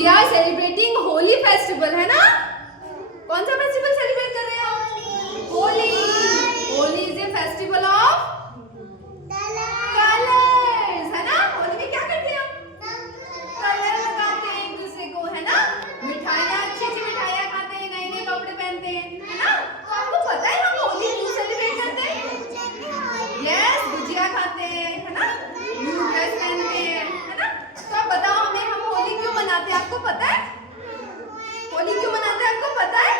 We are celebrating Holi festival, है ना? कौन सा फेस्टिवल सेलिब्रेट कर रहे हो? Holi. Holi is a festival of colours, है ना? होली में क्या करते हैं हम? कलर लगाते हैं एक दूसरे को, है ना? मिठाइयाँ, अच्छी अच्छी मिठाइयाँ खाते हैं, नए नए कपड़े पहनते हैं, है ना? तो आपको पता है हम होली क्यों सेलिब्रेट करते हैं? यस, गुजिया खाते हैं, है ना? न्यू ड्रेस पहनते हैं, है ना? तो आप बताओ हमें, हम होली क्यों मनाते हैं? आपको पता है होली क्यों मनाते हैं? आपको पता है?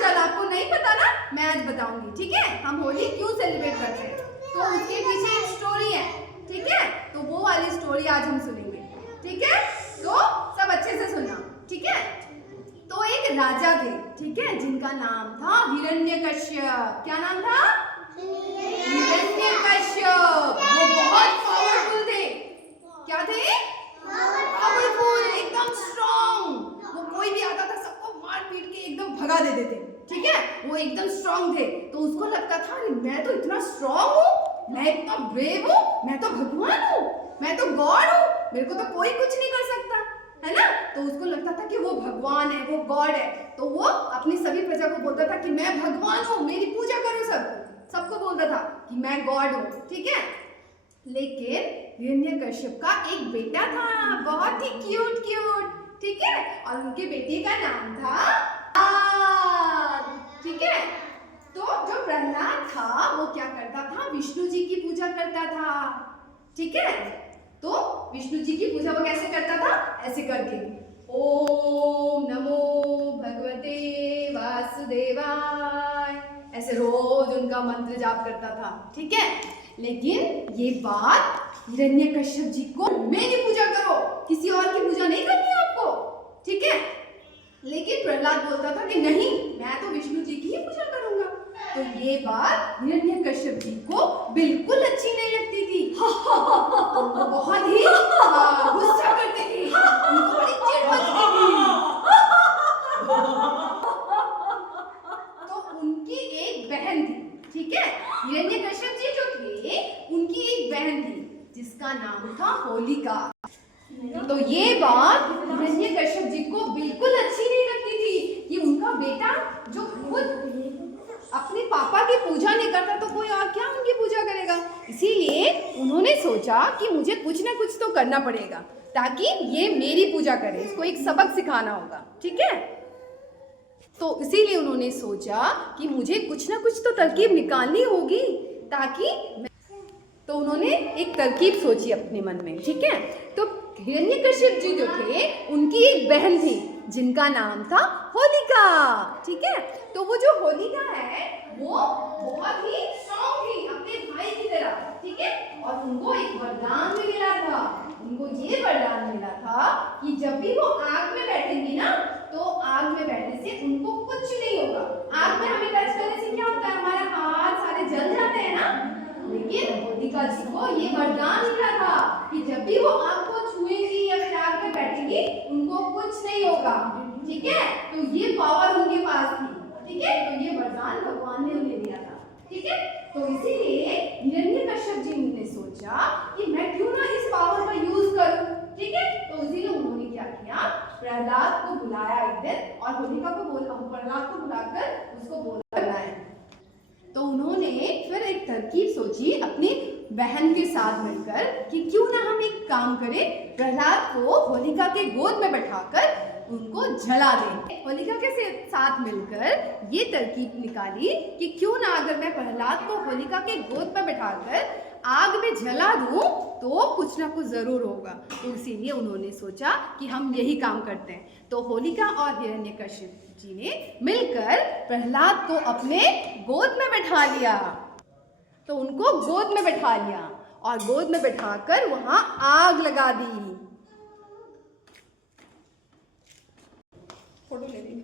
चल, आपको नहीं पता ना, मैं आज बताऊंगी, ठीक है? हम होली क्यों सेलिब्रेट करते हैं, तो उसके पीछे एक स्टोरी है, ठीक है? तो वो वाली स्टोरी आज हम सुनेंगे, ठीक है? तो सब अच्छे से सुनना, ठीक है? तो एक राजा थे, ठीक है, जिनका नाम था हिरण्यकश्यप। क्या नाम था? हिरण्यकश्यप। वो बहुत पावरफुल थे। क्या थे? पावरफुल, एकदम स्ट्रॉन्ग। वो कोई भी आता था सबको मार पीट के एकदम भगा देते थे, ठीक है? वो एकदम स्ट्रॉन्ग थे। तो उसको लगता था मैं तो इतना स्ट्रॉन्ग हूँ, मैं इतना ब्रेव हूँ, मैं तो भगवान हूँ, मैं तो गॉड हूँ, मेरे को तो कोई कुछ नहीं कर सकता, है ना? तो उसको लगता था कि वो भगवान है, वो गॉड है। तो वो अपनी सभी प्रजा को बोलता था कि मैं भगवान हूँ, मेरी पूजा करो। सबको बोलता था कि मैं गॉड हूँ, ठीक है? लेकिन हिरण्यकश्यप का एक बेटा था, बहुत ही क्यूट, ठीक है? और उनके बेटे का नाम था प्रहलाद, ठीक है? तो जो प्रहलाद था वो क्या करता था? विष्णु जी की पूजा करता था, ठीक है? तो विष्णु जी की पूजा वो कैसे करता था? ऐसे करके, ओम नमो भगवते वासुदेवाय, ऐसे रोज उनका मंत्र जाप करता था, ठीक है? लेकिन ये बात हिरण्यकश्यप जी को, मेरी पूजा करो, किसी और की पूजा नहीं करनी है आपको, ठीक है? लेकिन प्रहलाद बोलता था कि नहीं, मैं तो विष्णु जी की ही पूजा करूंगा। तो ये बात हिरण्यकश्यप जी को बिल्कुल अच्छी नहीं लगती थी। वो बहुत ही गुस्सा करते थे, उनको बड़ी चिढ़ मचती थी। तो उनकी एक बहन थी, ठीक है? हिरण्यकश्यप जी जो थे, उनकी एक बहन थी जिसका नाम था होलिका। तो ये बात हिरण्यकश्यप जी को बिल्कुल अच्छी नहीं लगती थी कि उनका बेटा जो खुद अपने पापा की पूजा नहीं करता तो कोई और क्या उनकी पूजा करेगा। इसीलिए उन्होंने सोचा कि मुझे कुछ ना कुछ तो करना पड़ेगा ताकि ये मेरी पूजा करे, इसको एक सबक सिखाना होगा, ठीक है? तो इसीलिए उन्होंने सोचा कि मुझे कुछ ना कुछ तो तरकीब निकालनी होगी ताकि तो उन्होंने एक तरकीब सोची अपने मन में, ठीक है? तो हिरण्यकश्यप जी जो थे, उनकी एक बहन थी जिनका नाम था होलिका, ठीक है? तो वो जो होलिका है वो बहुत ही स्ट्रॉन्ग थी अपने भाई की तरह, ठीक है? और उनको एक वरदान भी मिला था। उनको ये वरदान मिला था कि जब भी वो आग में बैठेंगी ना, तो आग में बैठने से उनको कुछ नहीं होगा। आग में हमें टच करने से क्या होता है? हमारा हाथ सारे जल जाते हैं ना। लेकिन होलिका जी को ये वरदान मिला था कि जब भी वो आग को छुएंगी या फिर आग में बैठेंगी, उनको कुछ नहीं होगा, ठीक है? तो ये पावर उनके पास थी, ठीक है? तो ये वरदान भगवान ने उन्हें दिया था, ठीक है? तो इसीलिए हिरण्यकश्यप जी ने सोचा कि मैं क्यों ना इस पावर का यूज करूं, ठीक है? तो इसीलिए उन्होंने क्या किया? प्रहलाद को बुलाया एक दिन और होलिका को बोला, प्रहलाद को बुलाकर उसको बोला है। तो उन्होंने फिर एक तरकीब सोची अपनी बहन के साथ मिलकर कि क्यों ना हम एक काम करें, प्रहलाद को होलिका के गोद में बैठाकर उनको जला दें। होलिका के साथ मिलकर ये तरकीब निकाली कि क्यों ना अगर मैं प्रहलाद को होलिका के गोद में बैठाकर आग में जला दूं तो कुछ ना कुछ जरूर होगा। तो इसीलिए उन्होंने सोचा कि हम यही काम करते हैं। तो होलिका और हिरण्यकश्यप जी ने मिलकर प्रहलाद को अपने गोद में बैठा लिया। तो उनको गोद में बैठा लिया और गोद में बैठाकर वहां आग लगा दी। फोटो ले ली।